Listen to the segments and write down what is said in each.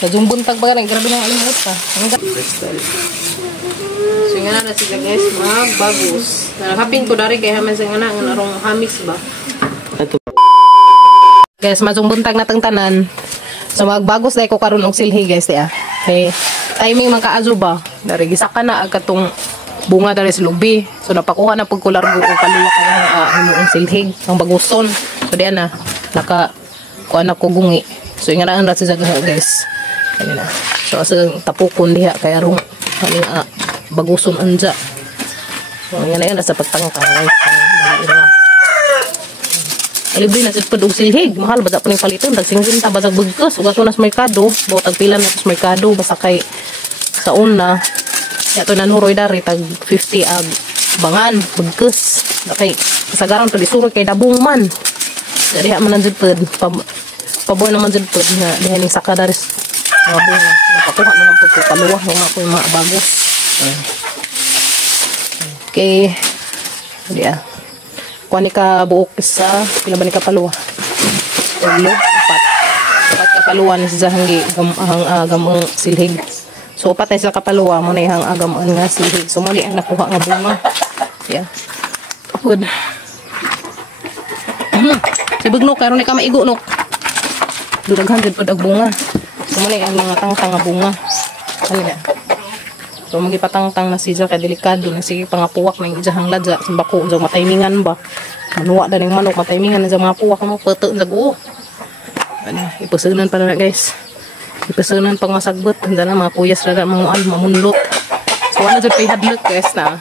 Sa jumbuntag ba rin, grabe nang alimot pa. So nga na sila guys, magbagus. Nakapin ko dari kay haman sa nga na, nga narong hamis ba. Guys, majumbuntag na tang tanan. So magbagus dahil ko karon og silhi guys ya. Okay. Timing man kaazo ba? Dari gisaka na ag katong bunga dari sa lubi. So napakuha na pag kular ko kaluwa kay himuong silhi ang baguson. So diyan na naka kuha na ko gungi. So ingarahan ra sa guys. Ayun na. So asa tapukon diha kay arong kaning baguson anja. So yan na sa pagtangka guys. Libre na sa padug silhig. Mahal ba sa paning paliton? Tag 50 ba sa bugkos? Ugat ko na sa merkado. Bawa tag pila na sa merkado. Basta kay sa una. Yato na nuroy dari. Tag 50 ag bangan. Bugkos. Okay. Kasagaran to disuro kay dabong man. Dari man ang judpad. Paboy naman judpad. Dihaning saka dari mga bunga. Napakuha na lang po kaluwa. Yung mga bagos. Okay. Jadi kuha ni ka buok sa pila ba ni kapaluwa? 3, 4. 4 kapaluwa ni sa hanggi gamang silhig. So 4 sa kapaluwa mo na ihang agaman nga silhig. So mali ang nakuha nga bunga. Yeah. Good. Sibig no karon ni ka maigo no. Duraghan jud pud og bunga. So mali ang mga tangtang nga bunga. Ano so magipatangtang na siya kay delikado na sige pangapuwak ng ijahang ladya sa bako sa mataymingan ba manuwa da ning manok mataymingan sa mga puwak mo peto sa guo ano ipusunan pa na guys ipusunan pang masagbot anda na mga puyas ra mga al mamunlot so wala jud kay hadlok guys na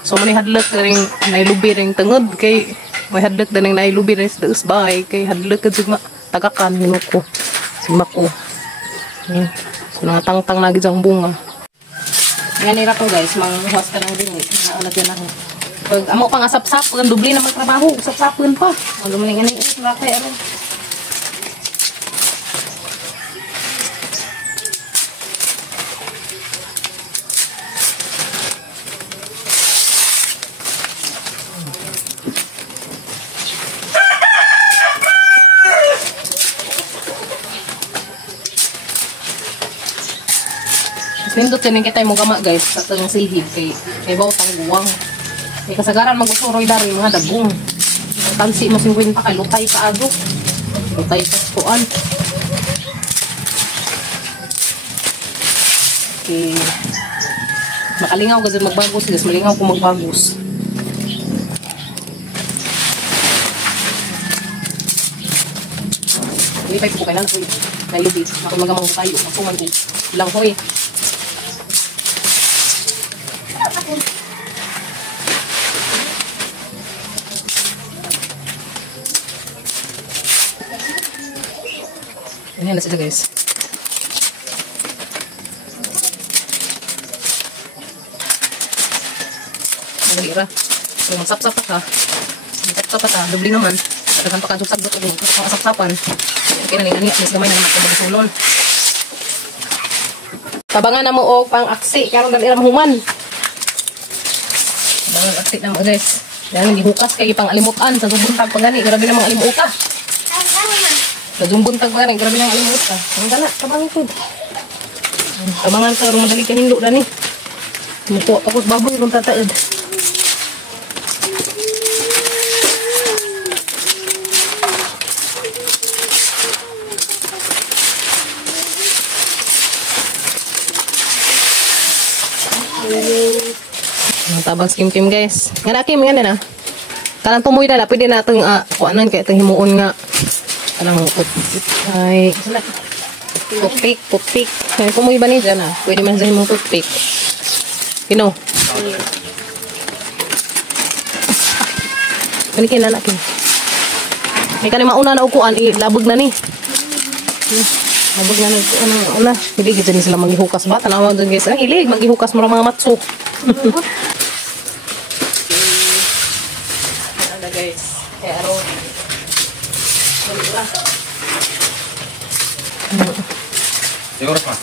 so mani hadlok ring nailubi ring tungod kay may hadlok da ning nailubi ring sa usbay kay hadlok ka jud tagakan hinoko si mako so natangtang lagi jang bunga. Yan nira ko guys, manghuwas ka ng rin. Naunat yan ako. Pag amo pang asap-sap, pag dubli na magtrabaho, asap-sapin pa. Magaling nga nang lakay aron. Nindot din kita mo gama guys sa tang silhig kay bawtang guwang. Kay kasagaran magusuroy dari mga dabong. Tansi mo 50 kay lutay ka ado. Lutay ka kuan. Okay. Makalingaw kasi magbagos guys, malingaw ko magbagos. Lipay ko kailan ko. Kay lubi, ako magamang tayo, masuman ko. Lang ko eh. Ini na sila guys. Nagalira. So magsapsap ka. Magsapsap ka. Dubli naman. Katagan pa ka sagbot o asap-sapan. Okay na ni mas gamay na magsulon. Tabangan na mo og pang aksi karon dali ra mahuman. Tabangan aksi na mo guys. Yan gihukas kay pang alimutan sa subuntag pagani grabe na mga alimuta. Sa jumbuntag pa rin, grabe nang alimot ka. Ang gala, tabangan ko. Tabangan ka, madali ka hindo na ni. Mukuha ako sa baboy, kung tataid. Ang tabang skim-kim guys. Nga na, Kim, nga na. Kanang tumoy na, pwede na itong kuanan kaya itong himuon nga. Kanang ay pupik. Ay kumoy ba ni dyan pwede man sa himong pupik. Kino? Kani na nakin. May kani mauna na ukuan ilabog na ni. Labog na ano hilig dyan sila maghihukas ba? Tanawa dyan guys. Hilig maghihukas mo mga matso. Ano guys? Kaya aro. Siguro pa.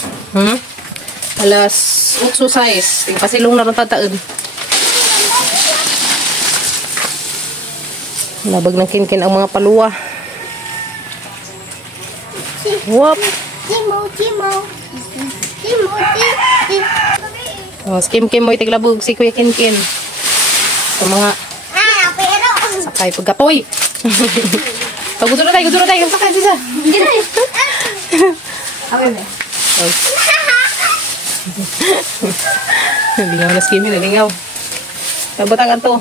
Alas 8:06. Tingpasilong na rin tataon. Labag ng kinkin ang mga paluwa. Wop! Oh, Kim mo itiglabog si Kuya Kinkin. Sa mga sakay pagkapoy. Paguduro tayo. Sakay siya. Lingaw na si Kim, lingaw. Tabatangan to.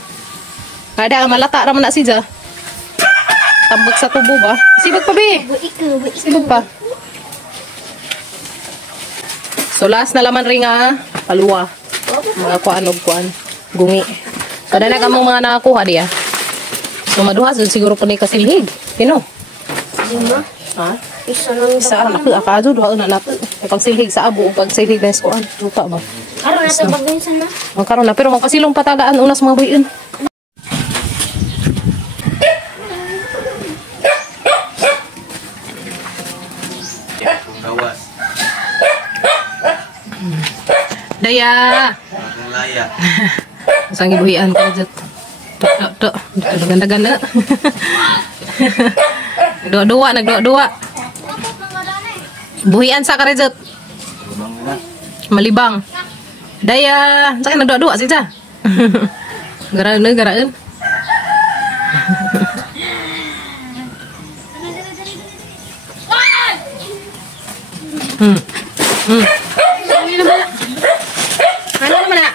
Kada malata raman na siya. Tambak sa tubo ba? Sibag pa, be. Sibag pa. So, last na laman rin nga, paluwa. Mga kuan. Gungi. So, na kamong mga nakakuha diya. So, maduha, siguro po ni kasilhig. Pino? Ha? Isa anak akado, duha na nato. Pagsilhig sa abo, pagsilhig na skuan. Luta ba? Karon na to bagunsan na. Magkaroon na, pero magkasilong patagaan unas mga buyin. Gawas. Daya! Ang laya. Masang ibuhian ko dyan. Dok. Ganda-ganda. Nagdua-dua. Buhian sa karejot. Malibang. Daya! Saan nagdua-dua siya? Garaan. Ano naman na?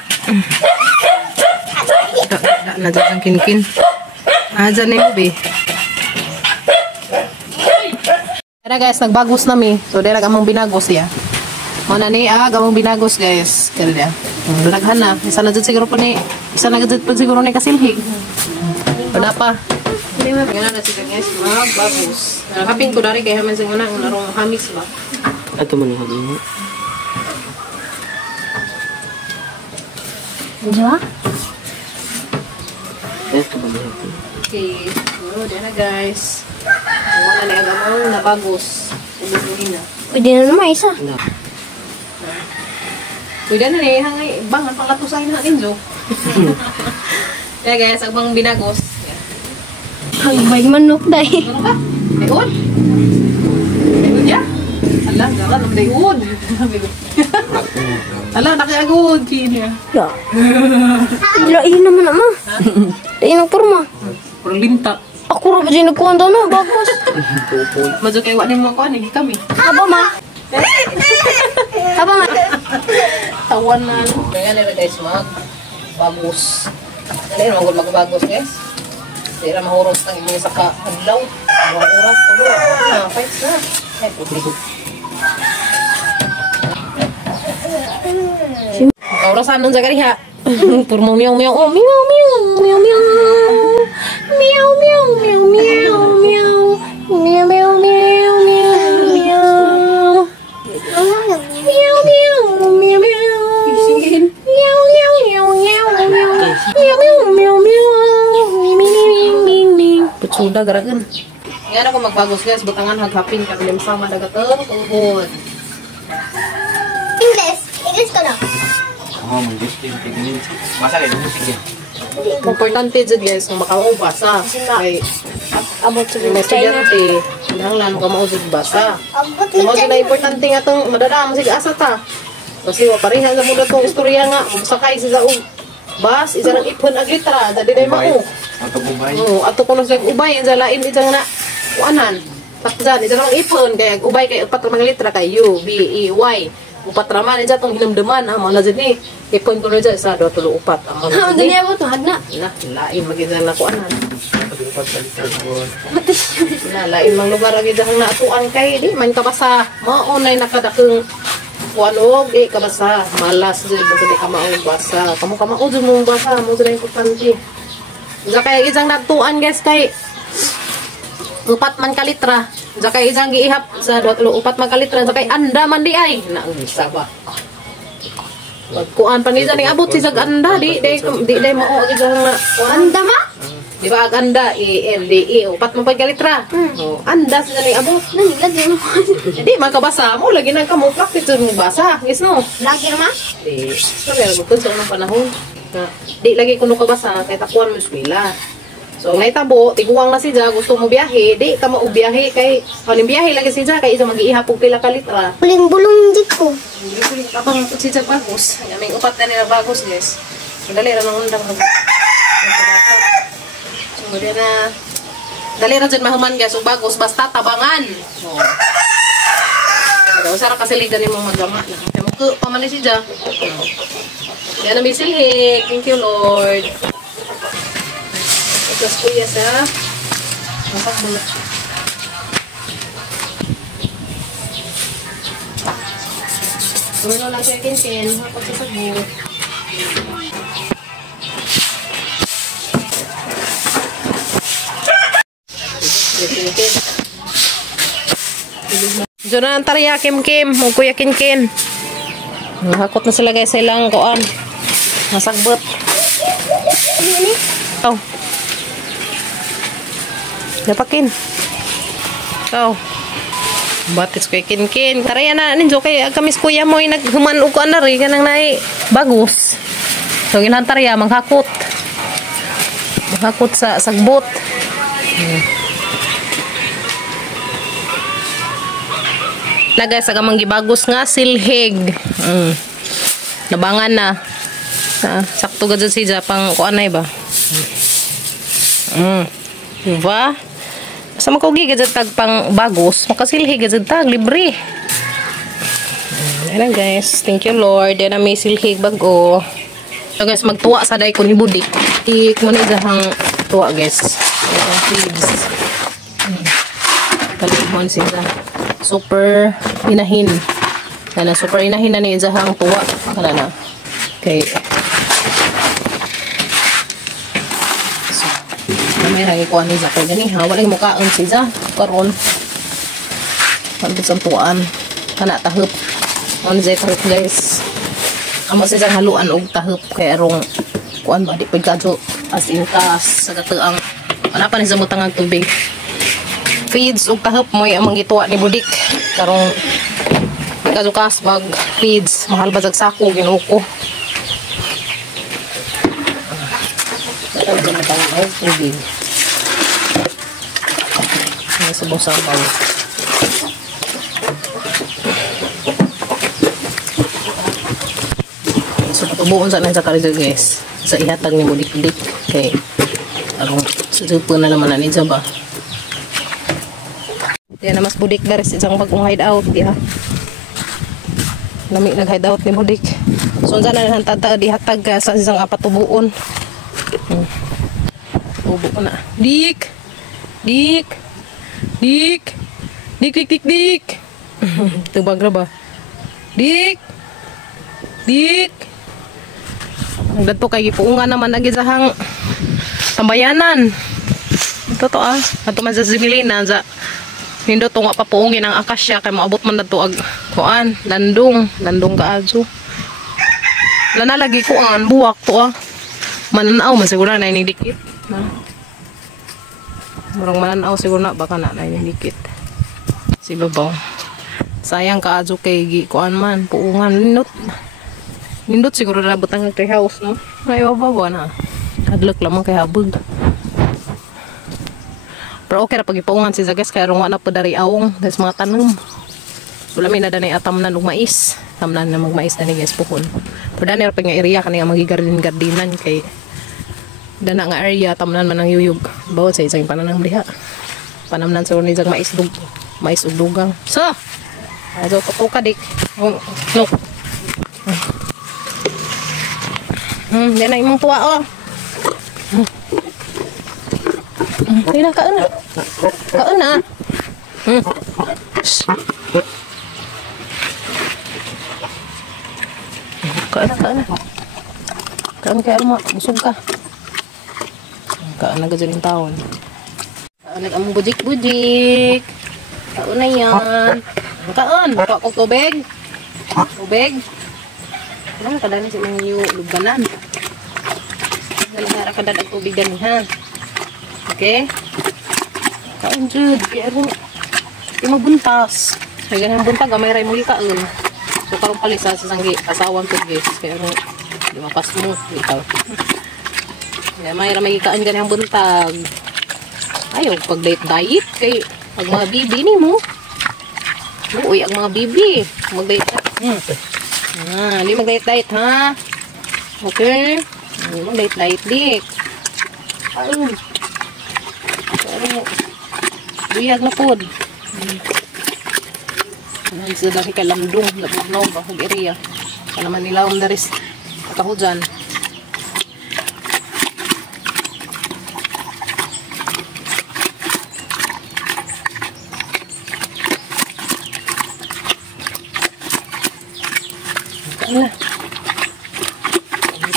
Nadyan ang kinkin. Dyan na yung be. Kaya guys, nagbagos nami. So, dira gamang binagos ya. Mana ni, gamang binagos guys. Kaya dia. Dalaghan na. Isa na dyan siguro pa ni. Isa na dyan pa siguro ni kasilhig. Pada pa. Ngayon na siya guys. Magbagos. Nakapin ko dari kaya haman sa nga na. Narong hamis ba? Ito man yung hali. Diba? Ito man yung hali. Okay. So, dyan na guys. Wala na agamang nabagos. Ubuhin na. Pwede na naman isa. Pwede na eh. Hangay, bangan pang latusahin natin, Jo. Kaya guys, agbang binagos. Hangay manok dahi. Ano ka? Ayun? Ayun ya? Ala, gala, nagdayun. Ala, nakiagod. Kini ya. Ilain naman naman. Dahi nagporma. Purang linta. Ako rin ba nagkuhan daw na, bagos. Madyo kayo, wala mo kuha, naging kami. Aba ma? Aba ma? Tawan na. Kaya na guys, magbagos. Ano yun, magbagos guys? Hindi na mahuros ng mga saka adlaw. Mga oras, tulo. Fights na. Ay, puti. Kaurasan nun sa kariha. Puro meow meow. Oh, meow meow. Meow meow. Meow meow. Meow meow. Meow. Meow meow. Meow meow. Meow meow. Meow meow. Meow meow. Meow meow. Meow meow. Meow meow. Putsuda garagan. Ngayon ako magbagos guys. Butangan haghapin kami sama dagatong tuhod. English ka na. Oh, may gusto yung tigilin. Masa kayo, sige. Importante dyan guys, kung makaubasa. Kay Abot sa may estudyante, nanglan mo ka mausig basa. Kung mga na importante nga itong madadaan mo sige asa ta. Kasi waparihan sa muna itong istorya nga, sakay sa bus, isa ng ipon ag litra, dali na yung Ato bubay. Oo, ato ko na sa ubay, isa lain, isa nga na, kuanan. Takzan, isa ng ipon, kaya ubay, kaya upat mga litra, kaya U, B, E, Y. Upat raman, isa itong hinamdaman, mga dyan eh. Ipon ko na dyan, isa, do, tulo, upat. Ah, dali ako to, hadna. Lain, mag-isa na kuanan. Lain, mga lugar, agad ang naatuan kay, di, man kabasa. Maunay nakadakang kuanog, di, kabasa. Malas, dyan, baga di ka maubasa. Kamu dyan mong basa, mo dyan importante. Diyan kaya isang natuan guys kay upat man kalitra. Diyan kaya isang giihap sa upat man kalitra. Diyan kaya anda man di ay. Naangisa ba? Pagkuan pa niya ning abot si sag anda. Di mao isang na. Anda ma? Di ba ag anda? E-N-D-E. Upat man pag kalitra. Oh, anda sa ning abot. Nanilagay mo. Hindi, makabasa mo. Lagi nang kamukak. Ito mong basa. Yes no? Lagi naman? Di. Sabi, magkun sa unang panahon. Di lagi kuno kabasa. Kaya takuan mo eskwela. So, ang naitabo, tiguang na siya, gusto mo biyahe, di ka maubiyahe kay, aling biyahe lagi siya, kay isa mag-iihapog pila ka litra. Buling-bulong di ko. Buling kapang siya bagos. May upat na nila bagos, guys. So, dali rin ang undang. So, dali rin dyan mahuman, guys. So, bagos, basta tabangan. So, usara kasi ligan yung mga magama. Kaya mo pamali siya. Kaya na may silhik. Thank you, Lord. Tapos kuya sa masakbula. Gawin lang siya kin-kin. Hapag sa sagbula. Kin-kin. Diyan na ang tariya, Kim-Kim. O kuya kin-kin. Hakot na sila guys sa ilang kuan. Nasagbot. Oh. Dapakin. Oh. Batis ko kin-kin. Karaya na ninjo kay kamis kuya mo ay naghuman og kuan na ri kanang nai bagus. So ginhantar ya manghakot. Manghakot sa sagbot. Lagay sa kamang gibagos nga silhig. Nabangan na. Sakto gad siya pang kuan na ba. Diba? Sa makugi gajad tag pang bagos, makasilhi gajad tag libre. Ayan guys, thank you Lord. Yan na may silhig bago. So guys, magtuwa sa day ko ni Budik. Tik mo na isang tuwa guys. Please. Kalimon siya. Super inahin. Yan na, super inahin na ni isang tuwa. Kala na. Okay. May rangi ko ano sa kanya ni ha wala mo kaon siya karon pagod sa tuan kana tahop on zay tahop guys amo siya haluan og tahop kay arong kuan ba di pagkadto as in kas sa katuang ana pa ni sa mutangang tubig feeds og tahop moy amang gituwa ni Budik karong pagkadto kas bag feeds mahal ba sa sako ginuko tubig sabaw-sabaw. So, patubuon sa sa karga guys. Sa ihatag ni Budik-Budik. Okay. Arong susupo na naman na niya ba. Yan na mas Budik na rin isang bagong hideout. Diha. Nami nag-hideout ni Budik. So, saan na hantata dihatag sa isang apatubuon. Tubo ko na. Dik! Dik! Dik! Dik, dik, dik, dik! Tubag na ba? Dik! Dik! Nagdato kay gipuungan naman na gisahang tambayanan. Ito to Ato man sa similina sa nindot to nga papuungin ang akasya kay maabot man na to ag kuan, landong kaaso. Lana lagi ko ang buwak to Mananaw man siguro na inidikit. Murang mananaw siguro na baka na inidikit. Si babaw. Sayang kaaso kay kuan man puungan nindot siguro rabot ang tree house no. Ay babaw na. Hadlok lamang kay habog. Pero okay ra pag ipaungan si Zagas kaya rong na po dari awong des mga tanom. Wala may nadanay atamnan og mais. Tamnan na magmais na ni guys puhon. Pero dani ra pa nga area kani nga magigarden-gardenan kay dana nga area tamnan man ang yuyog. Bawat sa isang pananang diha. Panamnan sa ni jag mais ug dugang. So, aso to ka dik. Look. Yan na imong tuwa Kaya na, kaon na. Kaon na. Kaon na. Kaon kaya mo, busog ka. Kaon na gajal yung taon. Kaon na among budik-budik. Kaon na yan. Kaon, baka ko tubig. Tubig. Ano kadalan sa mga luganan. Kadalan kadalan tubig gani ha. Okay? Kaon jud, kaya rin magbuntas. Kaya ganang buntag, may ray muli kaon. So karong palisa sa sanggi, asawang to guys. Kaya rin, di mapas mo, ikaw. May ramagikaan ganyan buntag. Ayaw, pag diet kay pag mga bibi ni mo. Uy, ang mga bibi. Mag-diet. Hindi mag-diet ha. Okay. Mag-diet dik. Ayun. Pero, buyag na pod. Sa dami ka lamdong, labog ba, kung area. Kaya naman nila ang daris katahujan. Kaya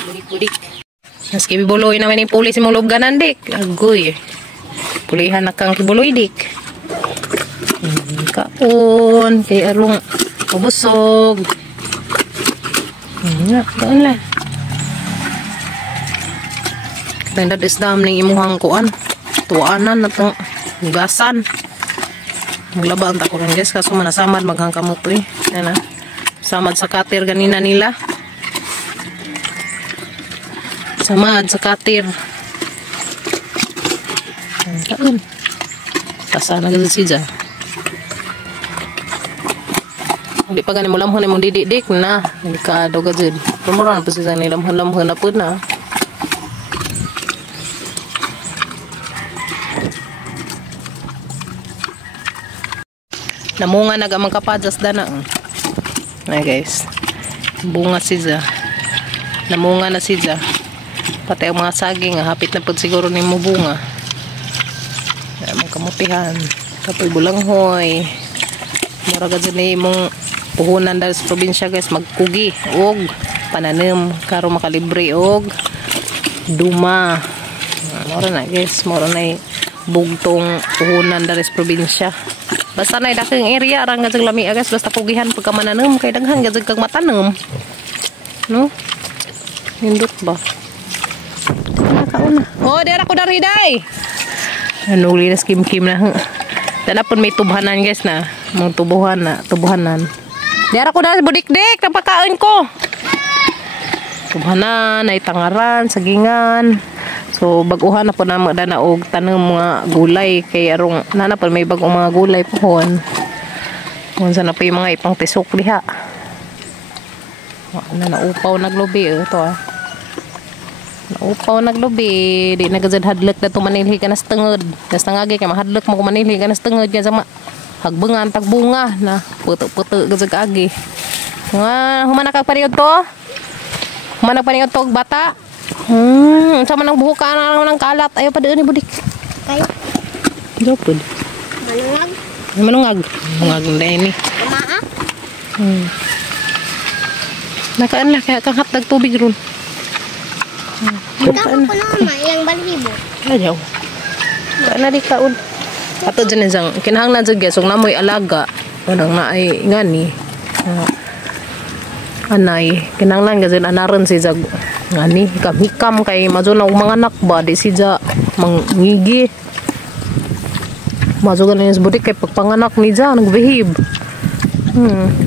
budik-budik. Maski bibuloy naman yung pulis yung lubganan dik. Agoy. Pulihan na kang kibuloy dik. Kaon. Kaya arong mabusog. Kaon lang. Tandad isdam ng imuhang kuan. Tuwaanan na itong hugasan. Maglaba ang takuran guys. Kaso manasamad maghang kamuto eh. Yan na. Samad sa katir ganina nila. Samad sa katir. Kaon. Kasana ganda siya. Hindi pa ganin mo lamhon yung didik na. Hindi ka daw gajid. Pumura na po siya nilamhon-lamhon na po na. Namunga nagamang kapadas dana. Ay guys. Bunga siya. Namunga na siya. Pati ang mga saging. Hapit na po siguro ni mo bunga. Ay, mga kamutihan. Kapoy bulanghoy. Mura gajid ni mong puhunan dahil sa probinsya guys, magkugi og pananim karo makalibre og duma. Mura na guys, mura na bugtong puhunan dahil sa probinsya. Basta na daking area arang gajag lami guys, basta kugihan pagka mananim kay daghan gajag kag matanem. No? Hindot ba? Kauna. Oh, dira ko dari day. Anuli na kim na. Dalapon may tubhanan guys na. Mga tubuhanan. Dara ko na budik-dik, napakain ko. Tubhanan, ay tangaran, sagingan. So, baguhan na po na mga og tanong mga gulay. Kay arong, nanapon may bagong mga gulay pohon. Kung saan na po yung mga ipang tisok liha. Naupaw naglubi. Ito ah. Naupaw naglubi. Di nagazad hadlok na ito manilhi ka na sa tungod. Nas tangagi ka mahadlok mo manilhi ka na sa tungod. Yan sama. Hagbengan tagbunga na puto-puto gazag agi. Humana kag paniod to? Humana paniod to bata? Sama nang buho ka nang kalat. Ayo pa doon ni budik. Kayo. Jopod. Manungag. Manungag. Manungag na ini. Kumaa. Nakaan na kaya kang hatag tubig ron. Ikaw ko naman ilang balibo. Ayaw. Kaan na di kaon. Ato dyan isang kinahanglan sa gesong namoy alaga parang na ay ngani anay kinahanglan kasi anaran si jag ngani hikam kay mazo na mga anak ba di si ja mangigi mazo ganin sa budik kay pagpanganak ni ja nagbehib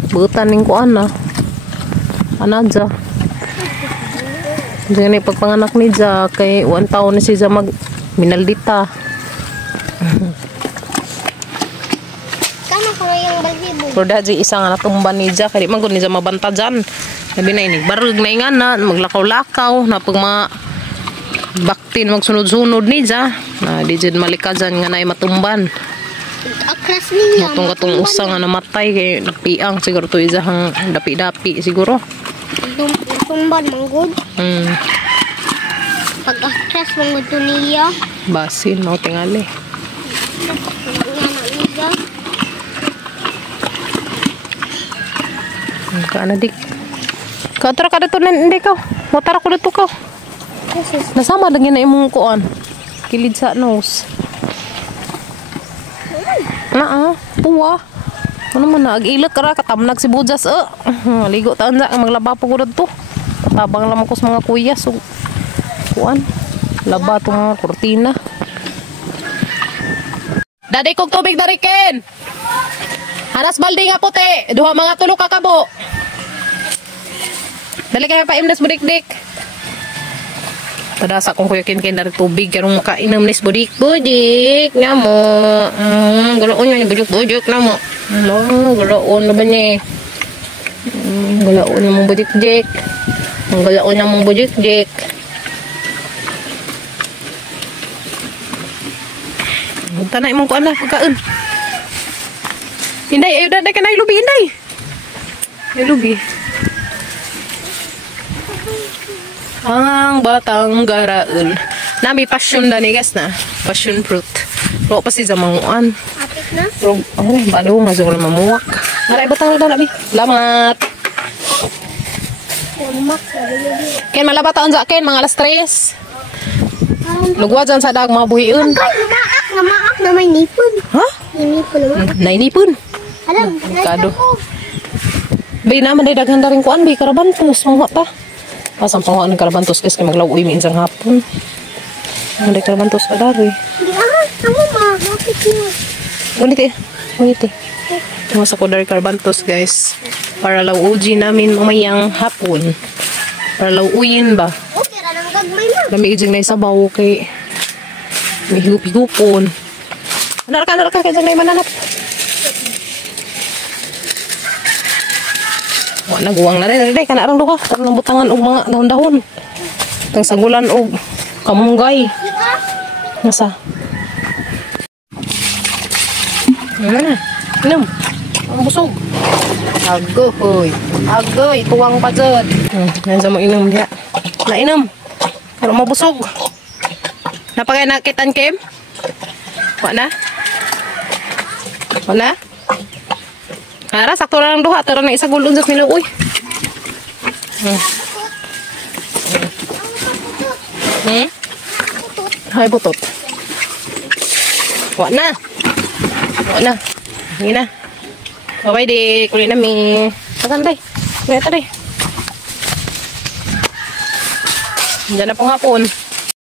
butan ning kuan na anadja dyan pagpanganak ni ja kay 1 taon na si ja mag minaldita. Pero dahil isang natumban ni ja kaya magod ni ja mabanta dyan. Sabi na inig barug na ingan na maglakaw-lakaw na pag mga baktin magsunod-sunod ni ja na di dyan malikazan nga na matumban. Akras niya. Matong usang nga namatay kaya napiang siguro to isang dapi-dapi siguro. Tumban manggod. Pag akras manggod to niya. Basin mo tingali. Kana dik. Katara kada to hindi ka. Motara ko dito ka. Nasama lang yan na imong kuan. Kilid sa nose. Puwa. Ano man na ag-ilak ra katamnag si bujas ligo taan sa maglaba po ko dito. Tabang lamang ko sa mga kuya so kuan. Laba tong mga kurtina. Daday kog tubig dariken. Hanas balde nga puti. Duha mga tulo ka kabo. Dali kayo pa imdas budik-dik. Padasa kong kuya kin dari tubig. Karong makainom nis budik-budik. Nga mo. Gulaon niya budik-budik na mo. Gulaon na ba niya? Gulaon niya mong budik-budik. Gulaon niya mong budik-budik. Tanay mong kuan na pagkaon. Inday, ayo daday ka na ilubi, Inday. Ilubi. Ang batang garaul. Nami passion na ni guys na. Passion fruit. Pero pa si zamanguan. Apit na? Pero, ay, balo nga sa mamuwak. Maray, batang na nabi. Salamat. Umak. Ken, malabataon sa akin, mga alas 3. Lugwa dyan sa dag, mga buhiun. Ay, namaak na may nipon. Ha? May nipon naman. Nainipon. Alam, Kado. Bay naman, day daghan na rin kuan, bay karabantos. Mga ta. Pasang panguan ng karabantos kasi maglaw-uwi minsan hapon. Ang day karabantos ka dari. Hindi ako bakit mo? Ulit eh. Mga sa Kodari Carbantos guys. Para law uji namin mamayang hapon. Para law uyin ba? Okay, ranang gagmay na. Lamig na sabaw kay may higup-higupon. Anar ka kaya dyan na yung mananap. Naguwang na rin. Ka na arang duka. Tarang butangan o mga dahon-dahon. Tang sagulan o kamunggay. Nasa? Inom. Ang busog. Agoy. Agoy. Tuwang pa dyan. Nandiyan mo inom diya. Nainom. Pero mabusog. Napagay nakitan, Kim? Wala na? Wala? Ara, sakto na lang duha. Tara na isa gulun sa kilo. Uy. Hay, butot. Wala na. Wala na. Hindi na. Bye-bye, di. Kulit na mi. Pasantay. Kulit na rin. Diyan na pong hapon.